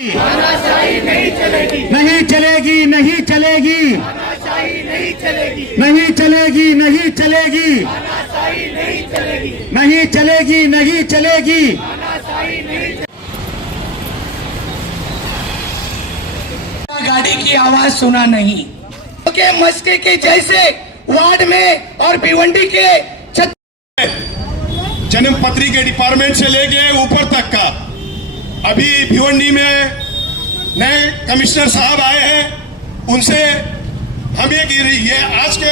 तानाशाही नहीं चलेगी, नहीं चलेगी, नहीं चलेगी, तानाशाही नहीं चलेगी, नहीं चलेगी, नहीं चलेगी, तानाशाही नहीं चलेगी, नहीं चलेगी, नहीं चलेगी। तानाशाही नहीं चलेगी। गाड़ी की आवाज सुना नहीं के मस्के के जैसे वार्ड में और भिवंडी के जन्मपत्री के डिपार्टमेंट से लेके ऊपर तक का अभी भिवंडी में नए कमिश्नर साहब आए हैं, उनसे हम ये आज के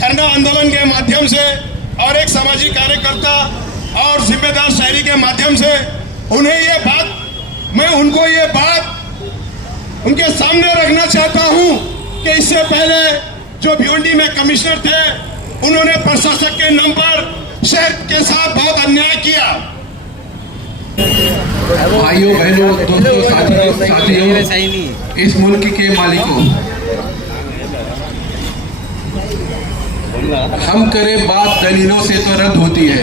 धरना आंदोलन के माध्यम से और एक सामाजिक कार्यकर्ता और जिम्मेदार शहरी के माध्यम से उन्हें ये बात मैं उनको ये बात उनके सामने रखना चाहता हूं कि इससे पहले जो भिवंडी में कमिश्नर थे उन्होंने प्रशासक के नाम पर शहर के साथ बहुत अन्याय किया। भाइयों बहनों दोस्तों साथियों इस मुल्क के मालिकों, हम करें बात दलीलों से तो रद्द होती है,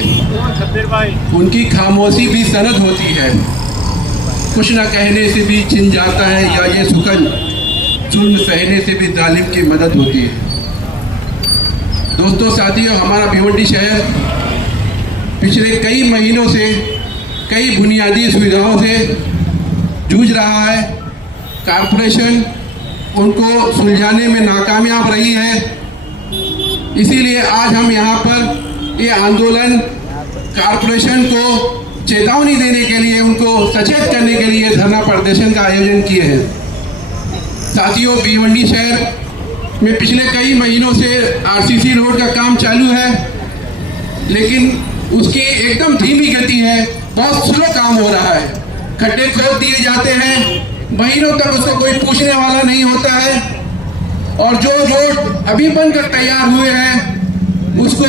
उनकी खामोशी भी सनद होती है। कुछ न कहने से भी छिन जाता है या ये सुकन जुल्म सहने से भी जालिम की मदद होती है। दोस्तों साथियों, हमारा भिवंडी शहर पिछले कई महीनों से कई बुनियादी सुविधाओं से जूझ रहा है। कॉरपोरेशन उनको सुलझाने में नाकामयाब रही है। इसीलिए आज हम यहाँ पर ये आंदोलन कॉरपोरेशन को चेतावनी देने के लिए, उनको सचेत करने के लिए धरना प्रदर्शन का आयोजन किए हैं। साथियों, भिवंडी शहर में पिछले कई महीनों से आरसीसी रोड का काम चालू है, लेकिन उसकी एकदम धीमी गति है, बहुत स्लो काम हो रहा है। खड्डे खोद दिए जाते हैं, महीनों तक उसको कोई पूछने वाला नहीं होता है, और जो रोड अभी बनकर तैयार हुए हैं उसको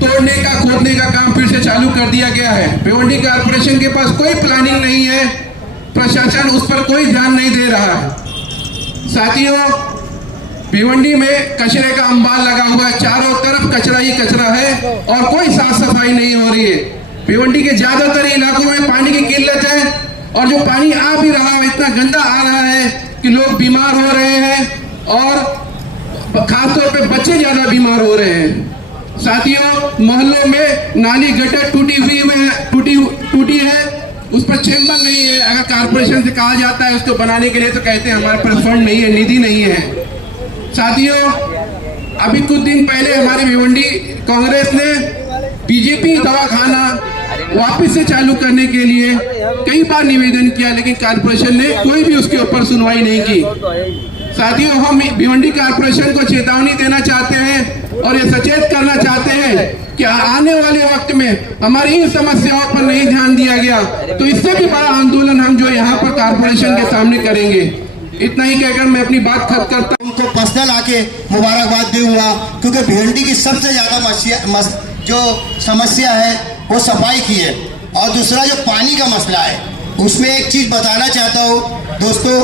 तोड़ने का खोदने का काम फिर से चालू कर दिया गया है। भिवंडी कॉरपोरेशन के पास कोई प्लानिंग नहीं है, प्रशासन उस पर कोई ध्यान नहीं दे रहा है। साथियों, भिवंडी में कचरे का अंबार लगा हुआ है, चारों तरफ कचरा ही कचरा है और कोई साफ सफाई नहीं हो रही है। भिवंडी के ज्यादातर इलाकों में पानी की किल्लत है, और जो पानी आ भी रहा है इतना गंदा आ रहा है कि लोग बीमार हो रहे हैं, और खासतौर पे बच्चे ज्यादा बीमार हो रहे हैं। साथियों, मोहल्लों में नाली गटर टूटी है, उस पर चेंबर नहीं है। अगर कॉरपोरेशन से कहा जाता है उसको बनाने के लिए तो कहते हैं हमारे पास फंड नहीं है, निधि नहीं है। साथियों, अभी कुछ दिन पहले हमारे भिवंडी कांग्रेस ने बीजेपी दवाखाना वापस से चालू करने के लिए कई बार निवेदन किया, लेकिन कॉरपोरेशन ने कोई भी उसके ऊपर सुनवाई नहीं की। साथियों, हम भिवंडी कॉरपोरेशन को चेतावनी देना चाहते हैं और ये सचेत करना चाहते हैं कि आने वाले वक्त में हमारी इन समस्याओं पर नहीं ध्यान दिया गया तो इससे भी बड़ा आंदोलन हम जो यहाँ पर कॉरपोरेशन के सामने करेंगे। इतना ही कहकर मैं अपनी बात खत्म करता हूँ। उनको पर्सनल आके मुबारकबाद दूंगा, क्योंकि भिवंडी की सबसे ज्यादा जो समस्या है वो सफाई की है। और दूसरा जो पानी का मसला है, उसमें एक चीज बताना चाहता हूँ दोस्तों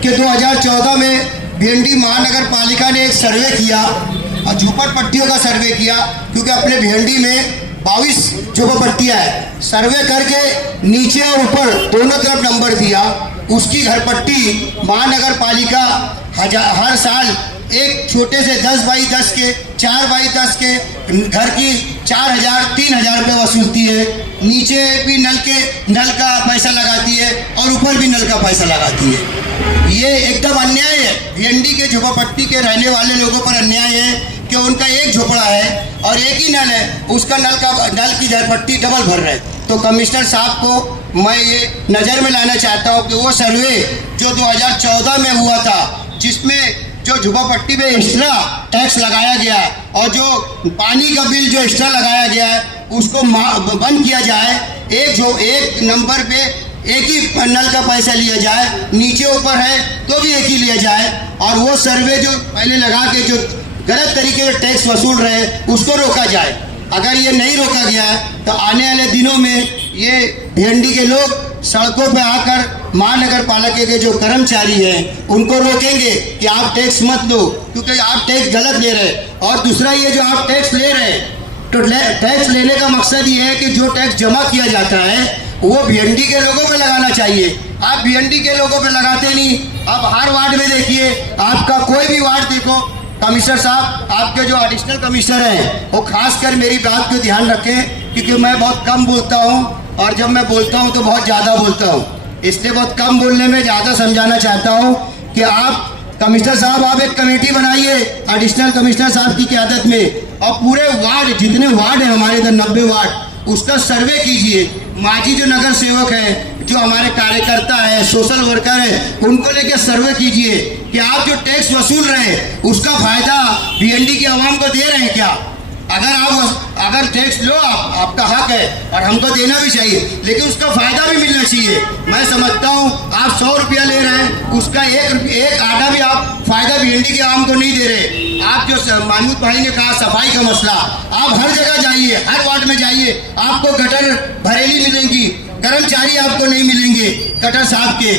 कि 2014 में भिवंडी महानगर पालिका ने एक सर्वे किया और झोपड़पट्टियों का सर्वे किया, क्योंकि अपने भिवंडी में 22 झोपड़पट्टियां है। सर्वे करके नीचे और ऊपर दोनों तरफ नंबर दिया। उसकी घरपट्टी महानगर पालिका हर साल एक छोटे से 10 बाई 10 के 4 बाई 10 के घर की 4,000 3,000 रुपये वसूलती है। नीचे भी नल का पैसा लगाती है और ऊपर भी नल का पैसा लगाती है। ये एकदम अन्याय है। भिवंडी के झोपड़पट्टी के रहने वाले लोगों पर अन्याय है कि उनका एक झोपड़ा है और एक ही नल है, उसका नल की झरपट्टी डबल भर रहे। तो कमिश्नर साहब को मैं ये नज़र में लाना चाहता हूँ कि वो सर्वे जो 2014 में हुआ था, जिसमें जो झोपड़पट्टी में एक्स्ट्रा टैक्स लगाया गया और जो पानी का बिल जो एक्स्ट्रा लगाया गया है उसको बंद किया जाए। एक नंबर पे एक ही नल का पैसा लिया जाए, नीचे ऊपर है तो भी एक ही लिया जाए। और वो सर्वे जो पहले लगा के जो गलत तरीके से टैक्स वसूल रहे हैं उसको रोका जाए। अगर ये नहीं रोका गया तो आने वाले दिनों में ये भिवंडी के लोग सड़कों पे आकर महानगर पालिका के जो कर्मचारी हैं उनको रोकेंगे कि आप टैक्स मत लो, क्योंकि आप टैक्स गलत ले रहे हैं। और दूसरा, ये जो आप टैक्स ले रहे हैं तो टैक्स लेने का मकसद ये है कि जो टैक्स जमा किया जाता है वो भिवंडी के लोगों पे लगाना चाहिए। आप भिवंडी के लोगों पे लगाते नहीं। आप हर वार्ड में देखिए, आपका कोई भी वार्ड देखो, कमिश्नर साहब, आपके जो एडिशनल कमिश्नर हैं वो खासकर मेरी बात को ध्यान रखें, क्योंकि मैं बहुत कम बोलता हूँ और जब मैं बोलता हूँ तो बहुत ज़्यादा बोलता हूँ, इसलिए बहुत कम बोलने में ज़्यादा समझाना चाहता हूँ कि आप कमिश्नर साहब, आप एक कमेटी बनाइए एडिशनल कमिश्नर साहब की क़यादत में और पूरे वार्ड, जितने वार्ड हैं हमारे इधर 90 वार्ड, उसका सर्वे कीजिए। माजी जो नगर सेवक है, जो हमारे कार्यकर्ता है, सोशल वर्कर है, उनको लेके सर्वे कीजिए कि आप जो टैक्स वसूल रहे हैं उसका फायदा भिवंडी की आवाम को दे रहे हैं क्या। अगर टैक्स लो, आपका हक है और हमको देना भी चाहिए, लेकिन उसका फायदा भी मिलना चाहिए। मैं समझता हूँ आप 100 रुपया ले रहे हैं, उसका एक आधा भी आप फायदा भिवंडी के आवाम को नहीं दे रहे। आप जो महमूद भाई ने कहा सफाई का मसला, आप हर जगह जाइए, हर वार्ड में जाइए, आपको गटर भरेली मिलेंगी, कर्मचारी आपको नहीं मिलेंगे गटर साहब के।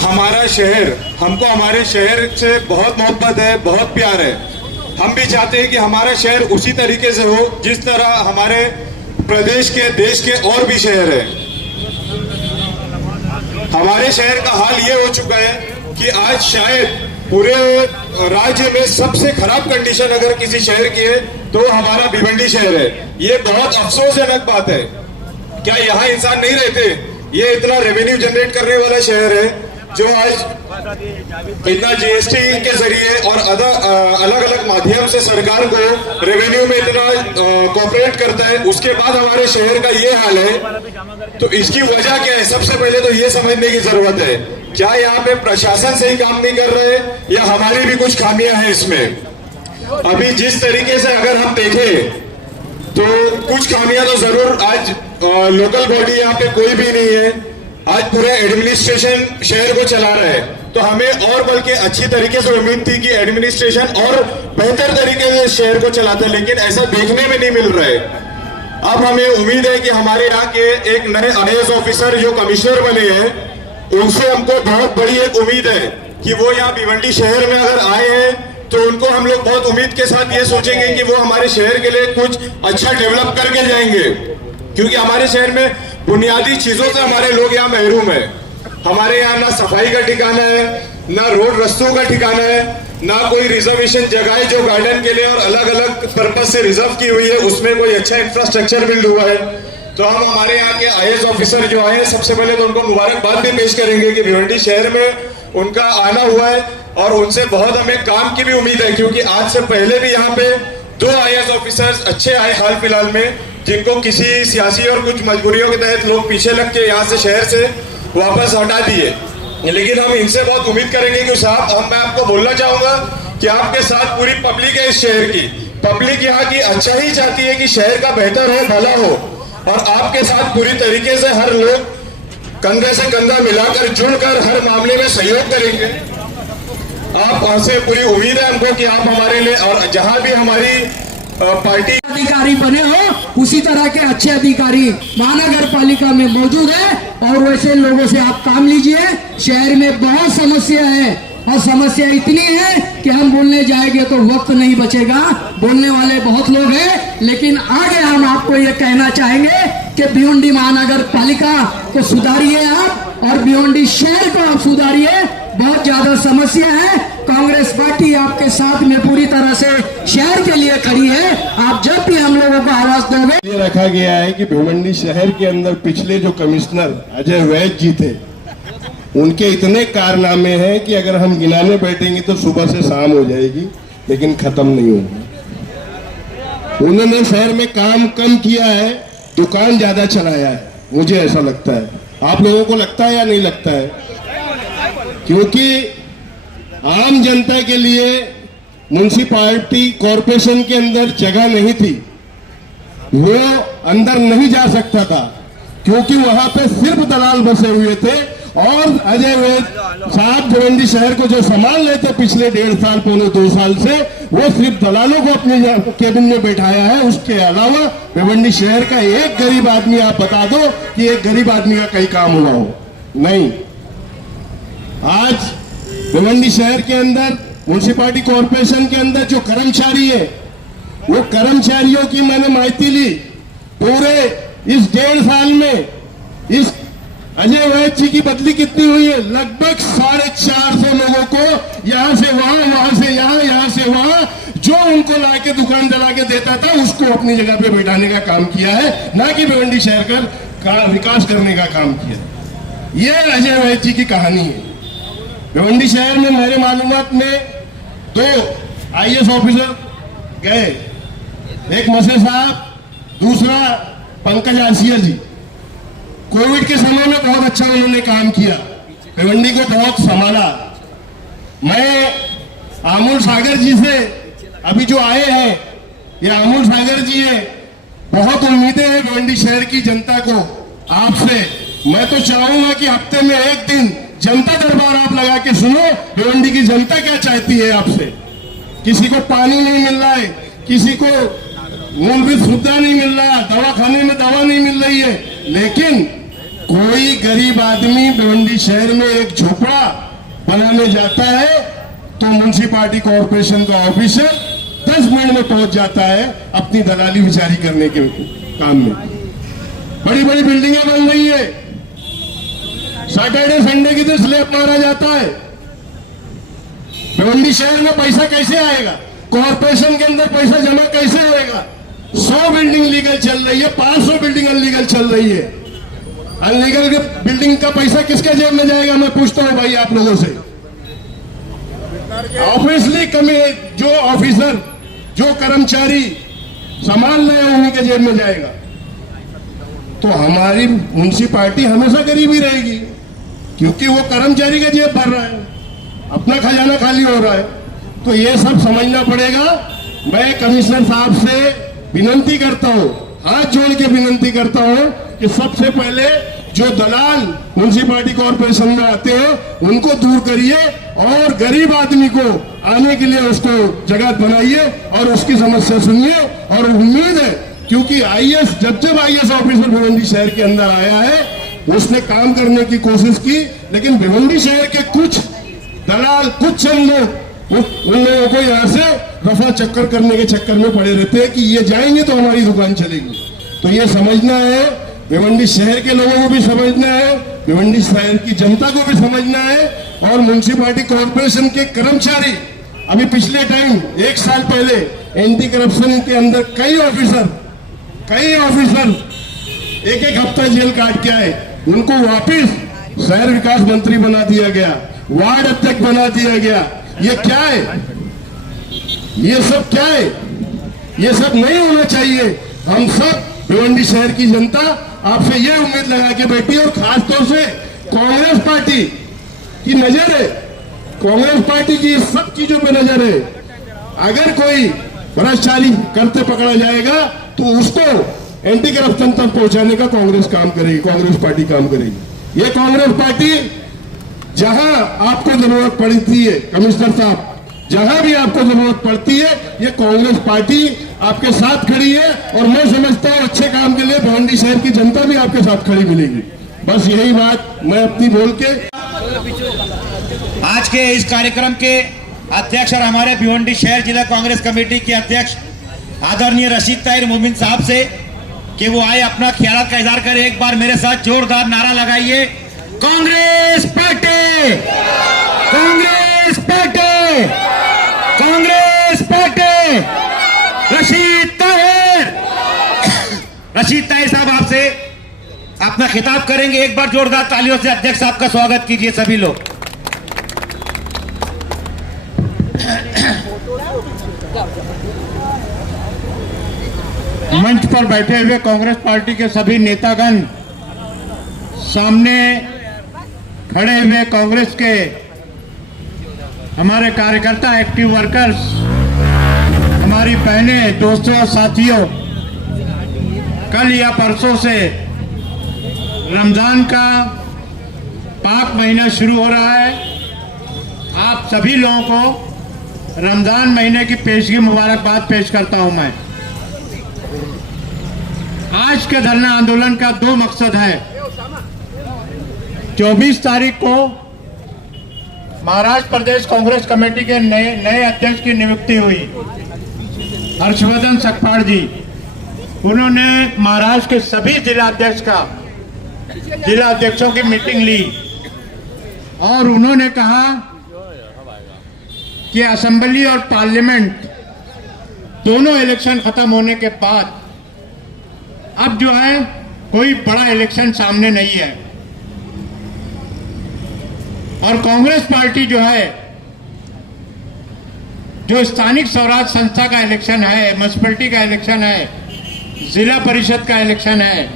हमारा शहर, हमको हमारे शहर से बहुत मोहब्बत है, बहुत प्यार है। हम भी चाहते हैं कि हमारा शहर उसी तरीके से हो जिस तरह हमारे प्रदेश के, देश के और भी शहर हैं। हमारे शहर का हाल ये हो चुका है कि आज शायद पूरे राज्य में सबसे खराब कंडीशन अगर किसी शहर की है तो हमारा भिवंडी शहर है। ये बहुत अफसोसजनक बात है। क्या यहाँ इंसान नहीं रहते? ये इतना रेवेन्यू जनरेट करने वाला शहर है जो आज इतना जीएसटी के जरिए और अलग अलग माध्यम से सरकार को रेवेन्यू में इतना कोऑपरेट करता है, उसके बाद हमारे शहर का ये हाल है। तो इसकी वजह क्या है? सबसे पहले तो ये समझने की जरूरत है, क्या यहाँ पे प्रशासन सही काम नहीं कर रहे या हमारी भी कुछ खामियां हैं इसमें। अभी जिस तरीके से अगर हम देखें तो कुछ खामियां तो जरूर, आज लोकल बॉडी यहाँ पे कोई भी नहीं है, आज पूरे एडमिनिस्ट्रेशन शहर को चला रहा है। तो हमें और बल्कि अच्छी तरीके से उम्मीद थी कि एडमिनिस्ट्रेशन और बेहतर तरीके से शहर को चलाता है, लेकिन ऐसा देखने में नहीं मिल रहा है। अब हमें उम्मीद है कि हमारे यहाँ के एक नए IAS ऑफिसर जो कमिश्नर बने हैं, उनसे हमको बहुत बड़ी एक उम्मीद है कि वो यहाँ भिवंडी शहर में अगर आए हैं तो उनको हम लोग बहुत उम्मीद के साथ ये सोचेंगे कि वो हमारे शहर के लिए कुछ अच्छा डेवलप करके जाएंगे, क्योंकि हमारे शहर में बुनियादी चीजों से हमारे लोग यहाँ महरूम है। हमारे यहाँ ना सफाई का ठिकाना है, ना रोड रस्तों का ठिकाना है, ना कोई रिजर्वेशन जगह जो गार्डन के लिए और अलग अलग पर्पज से रिजर्व की हुई है उसमें कोई अच्छा इंफ्रास्ट्रक्चर बिल्ड हुआ है। तो हम हमारे यहाँ के IAS ऑफिसर जो आए हैं, सबसे पहले तो उनको मुबारकबाद भी पेश करेंगे कि भिवंडी शहर में उनका आना हुआ है और उनसे बहुत हमें काम की भी उम्मीद है, क्योंकि आज से पहले भी यहाँ पे 2 IAS ऑफिसर्स अच्छे आए हाल फिलहाल में, जिनको किसी सियासी और कुछ मजबूरियों के तहत लोग पीछे लग के यहाँ से शहर से वापस हटा दिए। लेकिन हम इनसे बहुत उम्मीद करेंगे कि साहब, मैं आपको बोलना चाहूंगा कि आपके साथ पूरी पब्लिक है इस शहर की। पब्लिक यहाँ की अच्छा ही चाहती है कि शहर का बेहतर हो, भला हो, और आपके साथ पूरी तरीके से हर लोग कंधे से कंधा मिलाकर जुड़कर हर मामले में सहयोग करेंगे। आप से पूरी उम्मीद है हमको कि आप हमारे लिए, और जहां भी हमारी पार्टी अधिकारी बने हो उसी तरह के अच्छे अधिकारी महानगर पालिका में मौजूद है और वैसे लोगों से आप काम लीजिए। शहर में बहुत समस्या है और समस्या इतनी है कि हम बोलने जाएंगे तो वक्त नहीं बचेगा। बोलने वाले बहुत लोग हैं, लेकिन आगे हम आपको ये कहना चाहेंगे कि भिवंडी महानगर पालिका को सुधारिए आप और भिवंडी शहर को आप सुधारिए। बहुत ज्यादा समस्या है। कांग्रेस पार्टी आपके साथ में पूरी तरह से शहर के लिए खड़ी है। आप जब भी हम लोगों को आवाज दोगे। ये रखा गया है कि भिवंडी शहर के अंदर पिछले जो कमिश्नर अजय वैद जी थे, उनके इतने कारनामे हैं कि अगर हम गिनाने बैठेंगे तो सुबह से शाम हो जाएगी, लेकिन खत्म नहीं होगी। उन्होंने शहर में काम कम किया है, दुकान ज्यादा चलाया है, मुझे ऐसा लगता है। आप लोगों को लगता है या नहीं लगता है? क्योंकि आम जनता के लिए म्युनिसिपैलिटी कॉरपोरेशन के अंदर जगह नहीं थी, वो अंदर नहीं जा सकता था, क्योंकि वहां पे सिर्फ दलाल बसे हुए थे। और अजय वैद साहब भिवंडी शहर को जो संभाल लेते पिछले 1.5 साल, पौने 2 साल से, वो सिर्फ दलालों को अपने केबिन में बैठाया है। उसके अलावा भिवंडी शहर का एक गरीब आदमी आप बता दो कि एक गरीब आदमी का कहीं काम हुआ हो? नहीं। आज भिवंडी शहर के अंदर म्युनिसिपैलिटी कॉरपोरेशन के अंदर जो कर्मचारी है, वो कर्मचारियों की मैंने माहिती ली, पूरे इस 1.5 साल में इस अजय वैद्य जी की बदली कितनी हुई है? लगभग 450 लोगों को यहाँ से वहां से यहाँ से वहां, जो उनको लाके दुकान जला के देता था उसको अपनी जगह पे बैठाने का काम किया है, ना कि भिवंडी शहर का विकास करने का काम किया। ये अजय वैद्य जी की कहानी है। भिवंडी शहर में मेरे मालूमात में 2 IAS ऑफिसर गए, एक मसे साहब, दूसरा पंकज आसिया जी। कोविड के समय में बहुत अच्छा उन्होंने काम किया, भिवंडी को बहुत संभाला। मैं आमूल सागर जी से अभी जो आए हैं, ये आमूल सागर जी है, बहुत उम्मीदें हैं भिवंडी शहर की जनता को आपसे। मैं तो चाहूंगा कि हफ्ते में एक दिन जनता दरबार आप लगा के सुनो, भिवंडी की जनता क्या चाहती है आपसे। किसी को पानी नहीं मिल रहा है, किसी को मूलभूत सुविधा नहीं मिल रहा, दवाखाने में दवा नहीं मिल रही है, लेकिन कोई गरीब आदमी भिवंडी शहर में एक झोपड़ा बनाने जाता है तो म्युनिसिपालिटी कॉर्पोरेशन का ऑफिसर 10 मिनट में पहुंच जाता है अपनी दलाली विचारी करने के काम में। बड़ी बड़ी बिल्डिंगें बन रही है, सैटरडे संडे की तो स्लैब मारा जाता है। भिवंडी शहर में पैसा कैसे आएगा? कॉर्पोरेशन के अंदर पैसा जमा कैसे होएगा? 100 बिल्डिंग लीगल चल रही है, 500 बिल्डिंग अनलीगल चल रही है। अनलीगल बिल्डिंग का पैसा किसके जेब में जाएगा? मैं पूछता हूं भाई आप लोगों से। ऑब्वियसली कमी, जो ऑफिसर, जो कर्मचारी संभाल रहे हैं उन्हीं के जेब में जाएगा। तो हमारी म्युनिसिपालिटी हमेशा गरीबी रहेगी, क्योंकि वो कर्मचारी का जेब भर रहा है, अपना खजाना खाली हो रहा है। तो ये सब समझना पड़ेगा। मैं कमिश्नर साहब से विनती करता हूं, हाथ जोड़ के विनंती करता हूं कि सबसे पहले जो दलाल म्युनिसिपालिटी कॉर्पोरेशन में आते हैं उनको दूर करिए और गरीब आदमी को आने के लिए उसको जगह बनाइए और उसकी समस्या सुनिए। और उम्मीद है, क्योंकि IAS जब IAS ऑफिसर भिवंडी शहर के अंदर आया है उसने काम करने की कोशिश की, लेकिन भिवंडी शहर के कुछ दलाल, कुछ चंद लोग उन लोगों को यहाँ से रफा चक्कर करने के चक्कर में पड़े रहते हैं कि ये जाएंगे तो हमारी दुकान चलेगी। तो ये समझना है, भिवंडी शहर के लोगों को भी समझना है, भिवंडी शहर की जनता को भी समझना है। और म्युनिसिपालिटी कॉर्पोरेशन के कर्मचारी, अभी पिछले टाइम 1 साल पहले एंटी करप्शन के अंदर कई ऑफिसर एक हफ्ता जेल काट के आए, उनको वापिस शहर विकास मंत्री बना दिया गया, वार्ड अध्यक्ष बना दिया गया। ये क्या है? ये सब क्या है? ये सब नहीं होना चाहिए। हम सब भिवंडी शहर की जनता आपसे ये उम्मीद लगा के बैठी है, और खासतौर से कांग्रेस पार्टी की नजर है, कांग्रेस पार्टी की सब चीजों पे नजर है। अगर कोई भ्रष्टाचारी करते पकड़ा जाएगा तो उसको एंटी करप्शन तक पहुंचाने का कांग्रेस काम करेगी, कांग्रेस पार्टी काम करेगी। ये कांग्रेस पार्टी जहां आपको जरूरत पड़ती है, कमिश्नर साहब, जहां भी आपको जरूरत पड़ती है, ये कांग्रेस पार्टी आपके साथ खड़ी है। और मैं समझता हूं अच्छे काम के लिए भिवंडी शहर की जनता भी आपके साथ खड़ी मिलेगी। बस यही बात मैं अपनी बोल के आज के इस कार्यक्रम के अध्यक्ष और हमारे भिवंडी शहर जिला कांग्रेस कमेटी के अध्यक्ष आदरणीय रशीद ताहिर मोमिन साहब से कि वो आए अपना ख्याल का इजहार करें। एक बार मेरे साथ जोरदार नारा लगाइए, Congress party, Congress party, Congress party. Rashid Tahir साहब आपसे अपना खिताब करेंगे। एक बार जोरदार तालियों से अध्यक्ष साहब का स्वागत कीजिए सभी लोग। मंच पर बैठे हुए कांग्रेस पार्टी के सभी नेतागण, सामने खड़े हुए कांग्रेस के हमारे कार्यकर्ता, एक्टिव वर्कर्स, हमारी बहनें, दोस्तों और साथियों, कल या परसों से रमजान का पाक महीना शुरू हो रहा है। आप सभी लोगों को रमजान महीने की पेशगी मुबारकबाद पेश करता हूं। मैं आज के धरना आंदोलन का 2 मकसद है। 24 तारीख को महाराष्ट्र प्रदेश कांग्रेस कमेटी के नए अध्यक्ष की नियुक्ति हुई, हर्षवर्धन सकपाड़ जी। उन्होंने महाराष्ट्र के सभी जिला अध्यक्षों की मीटिंग ली और उन्होंने कहा कि असेंबली और पार्लियामेंट दोनों इलेक्शन खत्म होने के बाद अब जो है कोई बड़ा इलेक्शन सामने नहीं है और कांग्रेस पार्टी जो है, जो स्थानिक स्वराज संस्था का इलेक्शन है, म्युनिसिपैलिटी का इलेक्शन है, जिला परिषद का इलेक्शन है,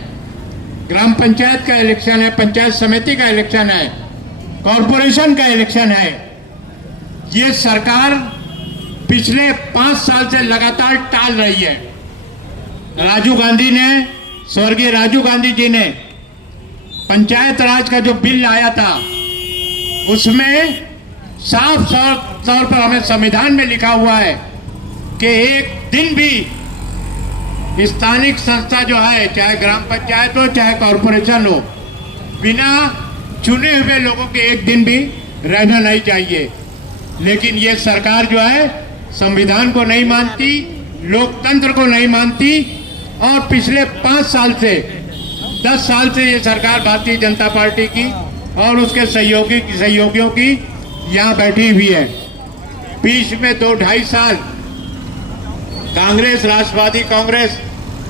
ग्राम पंचायत का इलेक्शन है, पंचायत समिति का इलेक्शन है, कॉरपोरेशन का इलेक्शन है, ये सरकार पिछले 5 साल से लगातार टाल रही है। स्वर्गीय राजीव गांधी जी ने पंचायत राज का जो बिल लाया था उसमें साफ तौर पर हमें संविधान में लिखा हुआ है कि एक दिन भी स्थानिक संस्था जो है, चाहे ग्राम पंचायत हो चाहे कॉरपोरेशन हो, बिना चुने हुए लोगों के एक दिन भी रहना नहीं चाहिए। लेकिन ये सरकार जो है संविधान को नहीं मानती, लोकतंत्र को नहीं मानती और पिछले 5 साल से 10 साल से ये सरकार भारतीय जनता पार्टी की और उसके सहयोगियों की यहाँ बैठी हुई है। बीच में 2-2.5 साल कांग्रेस, राष्ट्रवादी कांग्रेस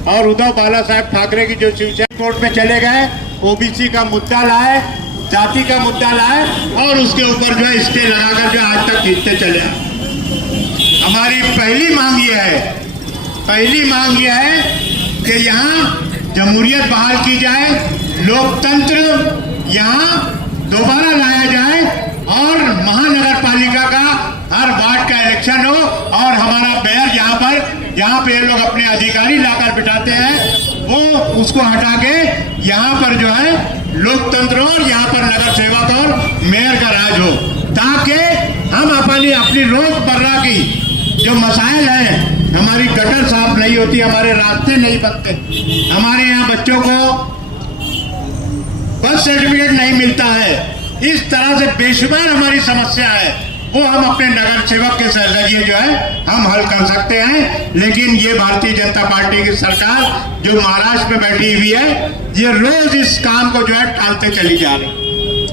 और उद्धव बाला साहब ठाकरे की जो शिवसेना कोर्ट में चले गए, ओबीसी का मुद्दा लाए, जाति का मुद्दा लाए और उसके ऊपर जो है स्टे लगाकर जो आज तक खींचते चले। हमारी पहली मांग ये है कि यहाँ जमहूरियत बहाल की जाए, लोकतंत्र यहाँ दोबारा लाया जाए और महानगर पालिका का हर वार्ड का इलेक्शन हो और हमारा मेयर जहाँ पे लोग अपने अधिकारी लाकर बिठाते हैं वो उसको हटा के यहाँ पर जो है लोकतंत्र और यहाँ पर नगर सेवक और मेयर का राज हो, ताकि हम अपनी रोजमर्रा की जो मसाइल है, हमारी गटर साफ नहीं होती, हमारे रास्ते नहीं बनते, हमारे यहाँ बच्चों को बर्थ सर्टिफिकेट नहीं मिलता है, इस तरह से बेशुमार हमारी समस्या है, वो हम अपने नगर सेवक के जरिए जो है हम हल कर सकते हैं। लेकिन ये भारतीय जनता पार्टी की सरकार जो महाराष्ट्र में बैठी हुई है, ये रोज इस काम को जो है टालते चली जा रही।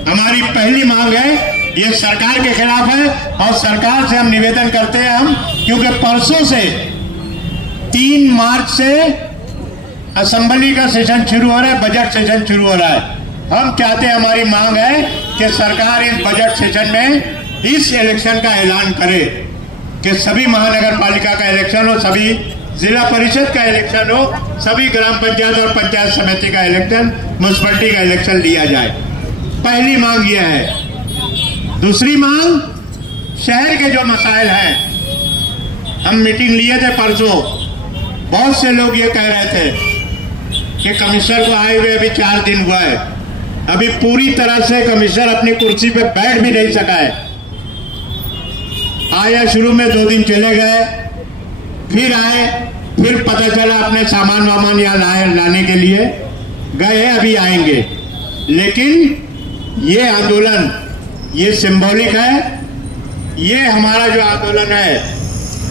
हमारी पहली मांग है, ये सरकार के खिलाफ है और सरकार से हम निवेदन करते हैं क्योंकि परसों से 3 मार्च से असेंबली का सेशन शुरू हो रहा है, बजट सेशन शुरू हो रहा है। हम चाहते हैं, हमारी मांग है कि सरकार इस बजट सेशन में इस इलेक्शन का ऐलान करे कि सभी महानगर पालिका का इलेक्शन हो, सभी जिला परिषद का इलेक्शन हो, सभी ग्राम पंचायत और पंचायत समिति का इलेक्शन, म्युनिसिपैलिटी का इलेक्शन लिया जाए। पहली मांग यह है। दूसरी मांग, शहर के जो मसाइल हैं, हम मीटिंग लिए थे परसों, बहुत से लोग ये कह रहे थे कि कमिश्नर को आए हुए अभी 4 दिन हुआ है, अभी पूरी तरह से कमिश्नर अपनी कुर्सी पे बैठ भी नहीं सका है। आया, शुरू में 2 दिन चले गए, फिर आए, फिर पता चला अपने सामान यहाँ लाने के लिए गए, अभी आएंगे। लेकिन ये आंदोलन, ये सिंबॉलिक है, ये हमारा जो आंदोलन है,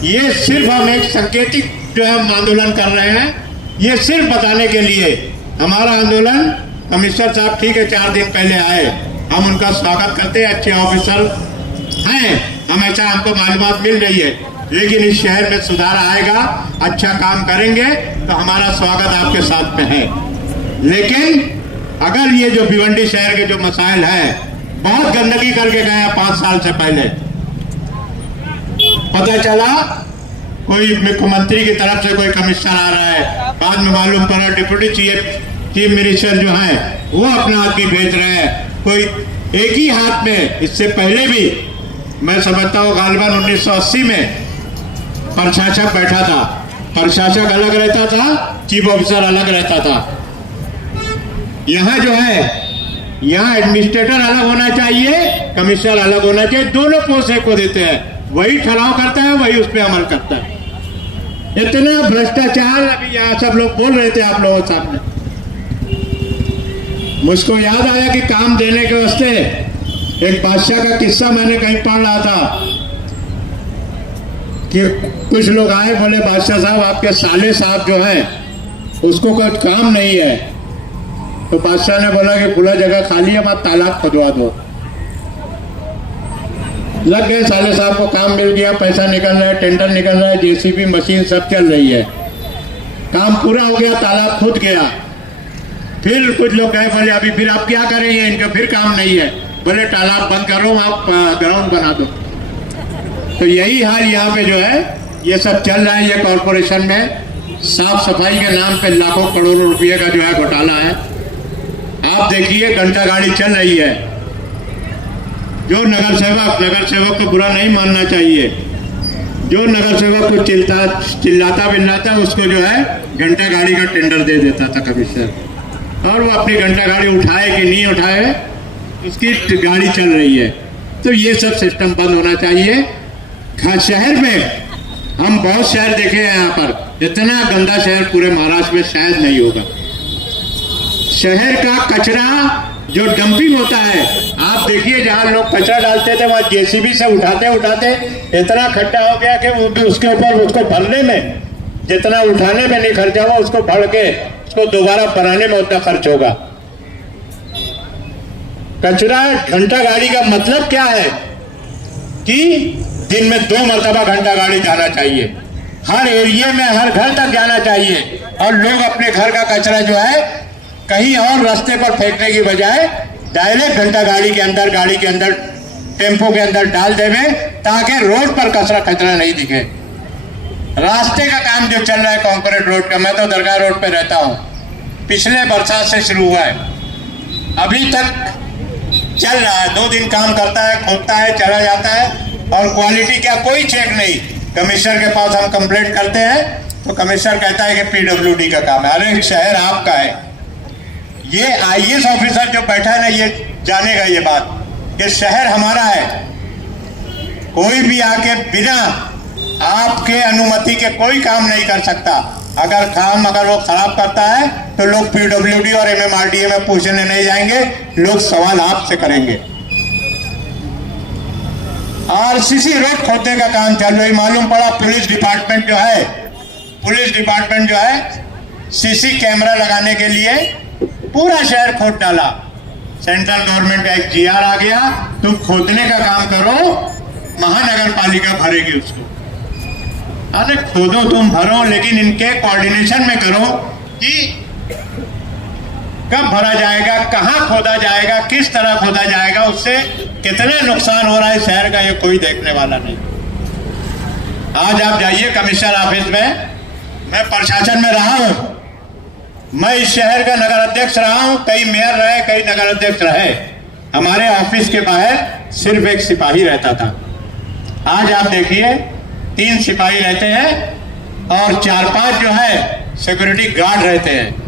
ये सिर्फ हम एक सांकेतिक जो है हम आंदोलन कर रहे हैं, ये सिर्फ बताने के लिए हमारा आंदोलन। कमिश्नर साहब ठीक है 4 दिन पहले आए, हम उनका स्वागत करते हैं, अच्छे ऑफिसर हैं, हमेशा हमको मालूमात मिल रही है, लेकिन इस शहर में सुधार आएगा, अच्छा काम करेंगे तो हमारा स्वागत आपके साथ में है। लेकिन अगर ये जो भिवंडी शहर के जो मसाइल है, बहुत गंदगी करके गया 5 साल से पहले, पता चला कोई मुख्यमंत्री की तरफ से कोई कमिश्नर आ रहा है, बाद में मालूम पड़ा डिप्टी चीफ मिनिस्टर जो है वो अपना आदमी भेज रहे हैं, कोई एक ही हाथ में। इससे पहले भी मैं समझता हूँ गालिबन 1980 में प्रशासक बैठा था, प्रशासक अलग रहता था, चीफ ऑफिसर अलग रहता था। यहाँ जो है, यहाँ एडमिनिस्ट्रेटर अलग होना चाहिए, कमिश्नर अलग होना चाहिए, दोनों पोस्ट एक को देते हैं, वही ठहराव करता है, वही उस पर अमल करता है। इतना भ्रष्टाचार अभी यहाँ सब लोग बोल रहे थे आप लोगों के सामने। मुझको याद आया कि काम देने के वास्ते एक बादशाह का किस्सा मैंने कहीं पढ़ रहा था कि कुछ लोग आए, बोले बादशाह साहब आपके साले साहब जो हैं उसको कोई काम नहीं है, तो बादशाह ने बोला कि खुला जगह खाली है, आप तालाब खुदवा दो। लग गए, साले साहब को काम मिल गया, पैसा निकल रहा है, टेंडर निकल रहा है, जेसीबी मशीन सब चल रही है, काम पूरा हो गया, तालाब खुद गया। फिर कुछ लोग कहे बोले अभी फिर आप क्या करेंगे, इनका फिर काम नहीं है, बोले तालाब बंद करो, आप ग्राउंड बना दो। तो यही हाल यहाँ पे जो है ये सब चल रहा है। ये कॉरपोरेशन में साफ सफाई के नाम पे लाखों करोड़ों रुपये का जो है घोटाला है। आप देखिए घंटा गाड़ी चल रही है, जो नगर सेवक को बुरा नहीं मानना चाहिए, जो नगर सेवक को चिल्लाता बिल्लाता उसको जो है घंटा गाड़ी का टेंडर दे देता था कमिश्नर, और वो अपनी घंटा गाड़ी उठाए कि नहीं उठाए उसकी गाड़ी चल रही है। तो ये सब सिस्टम बंद होना चाहिए। शहर में हम बहुत शहर देखे हैं, यहाँ पर इतना गंदा शहर पूरे महाराष्ट्र में शायद नहीं होगा। शहर का कचरा जो डंपिंग होता है, आप देखिए जहाँ लोग कचरा डालते थे वहाँ जेसीबी से उठाते उठाते इतना खड्डा हो गया कि वो भी उसके ऊपर उसको भरने में जितना उठाने में नहीं खर्चा हुआ, उसको भर के उसको दोबारा बनाने में उतना खर्च होगा। कचरा घंटा गाड़ी का मतलब क्या है कि दिन में 2 मरतबा घंटा गाड़ी जाना चाहिए, हर एरिया में हर घर तक जाना चाहिए, और लोग अपने घर का कचरा जो है कहीं और रास्ते पर फेंकने की बजाय डायरेक्ट घंटा गाड़ी के अंदर टेम्पो के अंदर डाल देवे, ताकि रोड पर कचरा नहीं दिखे। रास्ते का काम जो चल रहा है कंक्रीट रोड का, मैं तो दरगाह रोड पे रहता हूँ, पिछले बरसात से शुरू हुआ है, अभी तक चल रहा है। 2 दिन काम करता है, खोदता है, चला जाता है, और क्वालिटी का कोई चेक नहीं। कमिश्नर के पास हम कंप्लेंट करते हैं तो कमिश्नर कहता है कि पीडब्ल्यूडी का काम है। अरे शहर आपका है। ये आईएएस ऑफिसर जो बैठा है ना, ये जानेगा ये बात कि शहर हमारा है। कोई भी आके बिना आपके अनुमति के कोई काम नहीं कर सकता। अगर वो खराब करता है तो लोग पीडब्ल्यूडी और एमएमआरडीए में पूछने नहीं जाएंगे, लोग सवाल आपसे करेंगे। आरसीसी रोड खोदने का काम चल रही, मालूम पड़ा पुलिस डिपार्टमेंट जो है सीसी कैमरा लगाने के लिए पूरा शहर खोद डाला। सेंट्रल गवर्नमेंट का एक जीआर आ गया, तुम खोदने का काम करो, महानगर पालिका भरेगी उसको। अरे खोदो तुम भरो, लेकिन इनके कोऑर्डिनेशन में करो कि कब भरा जाएगा, कहां खोदा जाएगा, किस तरह खोदा जाएगा, उससे कितने नुकसान हो रहा है शहर का, ये कोई देखने वाला नहीं। आज आप जाइए कमिश्नर ऑफिस में, मैं प्रशासन में रहा हूं, मैं इस शहर का नगर अध्यक्ष रहा हूं, कई मेयर रहे, कई नगर अध्यक्ष रहे। हमारे ऑफिस के बाहर सिर्फ एक सिपाही रहता था। आज आप देखिए 3 सिपाही रहते हैं और 4-5 जो है सिक्योरिटी गार्ड रहते हैं।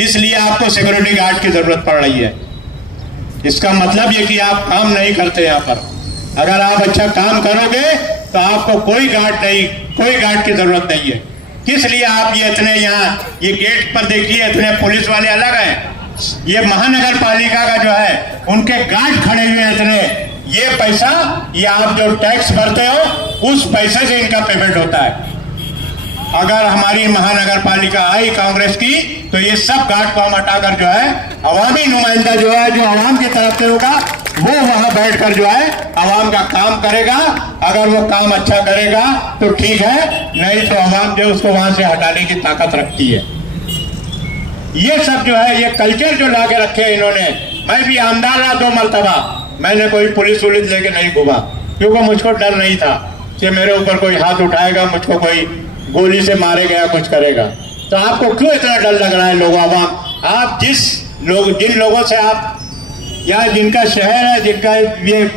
इसलिए आपको सिक्योरिटी गार्ड की जरूरत पड़ रही है। इसका मतलब ये कि आप काम नहीं करते यहाँ पर। अगर आप अच्छा काम करोगे तो आपको कोई गार्ड की जरूरत नहीं है। किस लिए आप ये इतने यहाँ ये गेट पर देखिए इतने पुलिस वाले अलग हैं, ये महानगर पालिका का जो है उनके गार्ड खड़े हुए हैं इतने। ये पैसा ये आप जो टैक्स भरते हो उस पैसे से इनका पेमेंट होता है। अगर हमारी महानगर पालिका आई कांग्रेस की तो ये सब गार्ड को हम हटाकर जो है अवामी नुमाइंदा जो है, जो आवाम की तरफ से होगा, वो वहां बैठकर जो है आवाम का काम करेगा। अगर वो काम अच्छा करेगा तो ठीक है, नहीं तो आवाम जो उसको वहां से हटाने की ताकत रखती है। ये सब जो है ये कल्चर जो ला के रखे इन्होंने। मैं भी आमदार रहा 2 मरतबा, मैंने कोई पुलिस वुलिस लेके नहीं घूमा, क्योंकि मुझको डर नहीं था कि मेरे ऊपर कोई हाथ उठाएगा, मुझको कोई गोली से मारेगा या कुछ करेगा। तो आपको क्यों इतना डर लग रहा है लोग आवाम? आप जिन लोगों से आप या जिनका शहर है, जिनका ये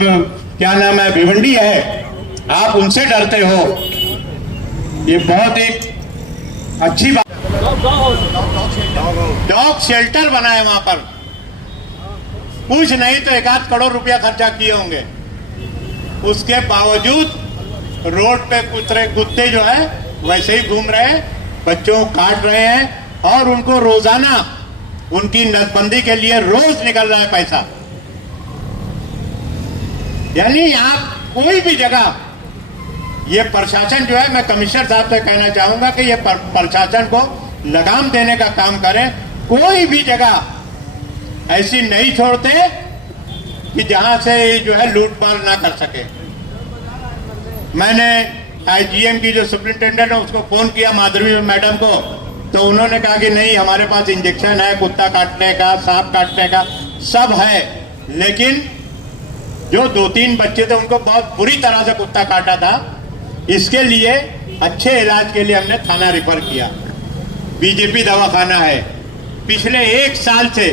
क्या नाम है भिवंडी है, आप उनसे डरते हो, ये बहुत ही अच्छी बात। डॉग शेल्टर बनाए वहां पर, कुछ नहीं तो 1-8 करोड़ रुपया खर्चा किए होंगे। उसके बावजूद रोड पे कुत्ते जो है वैसे ही घूम रहे हैं, बच्चों को काट रहे हैं, और उनको रोजाना उनकी नसबंदी के लिए रोज निकल रहा है पैसा। यानी आप कोई भी जगह ये प्रशासन जो है, मैं कमिश्नर साहब से कहना चाहूंगा कि ये प्रशासन को लगाम देने का काम करें। कोई भी जगह ऐसी नहीं छोड़ते कि जहां से जो है लूटपाट ना कर सके। मैंने आईजीएम की जो सुपरिंटेंडेंट है उसको फोन किया, माधुरी मैडम को, तो उन्होंने कहा कि नहीं, हमारे पास इंजेक्शन है कुत्ता काटने का, सांप काटने का, सब है, लेकिन जो 2-3 बच्चे थे उनको बहुत बुरी तरह से कुत्ता काटा था। इसके लिए अच्छे इलाज के लिए हमने थाना रिफर किया। बीजेपी दवाखाना है। पिछले 1 साल से,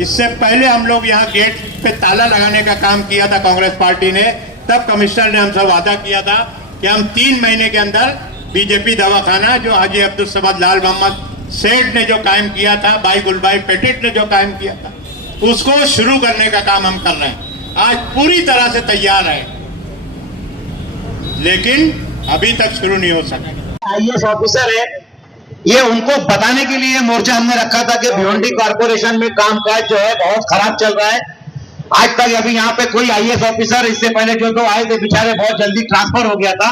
इससे पहले हम लोग यहाँ गेट पे ताला लगाने का काम किया था कांग्रेस पार्टी ने, तब कमिश्नर ने हमसे वादा किया था कि हम 3 महीने के अंदर बीजेपी दवाखाना जो हाजी अब्दुल समद लाल मोहम्मद सेठ ने जो कायम किया था, भाई गुलबाई पेटेट ने जो कायम किया था, उसको शुरू करने का काम हम कर रहे हैं। आज पूरी तरह से तैयार है, लेकिन अभी तक शुरू नहीं हो सका। आईएएस ऑफिसर है, ये उनको बताने के लिए मोर्चा हमने रखा था कि भिवंडी कॉर्पोरेशन में कामकाज जो है बहुत खराब चल रहा है। आज तक अभी यहाँ पे कोई आईएएस ऑफिसर, इससे पहले जो 2 आए थे बेचारे बहुत जल्दी ट्रांसफर हो गया था।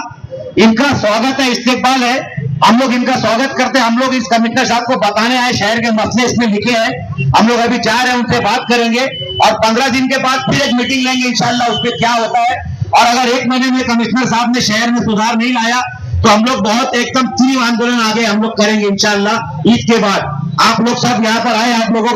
इनका स्वागत है, इस्तेकबाल है, हम लोग इनका स्वागत करते हैं। हम लोग इस कमिश्नर साहब को बताने आए, शहर के मसले इसमें लिखे हैं, हम लोग अभी जा रहे हैं, उनसे बात करेंगे और 15 दिन के बाद फिर एक मीटिंग लेंगे इंशाल्लाह, उस पर क्या होता है। और अगर 1 महीने में कमिश्नर साहब ने शहर में सुधार नहीं लाया तो हम लोग बहुत एकदम तीव्र आंदोलन आगे हम लोग करेंगे इंशाल्लाह। ईद के बाद आप लोग सब यहाँ पर आए, आप लोगों का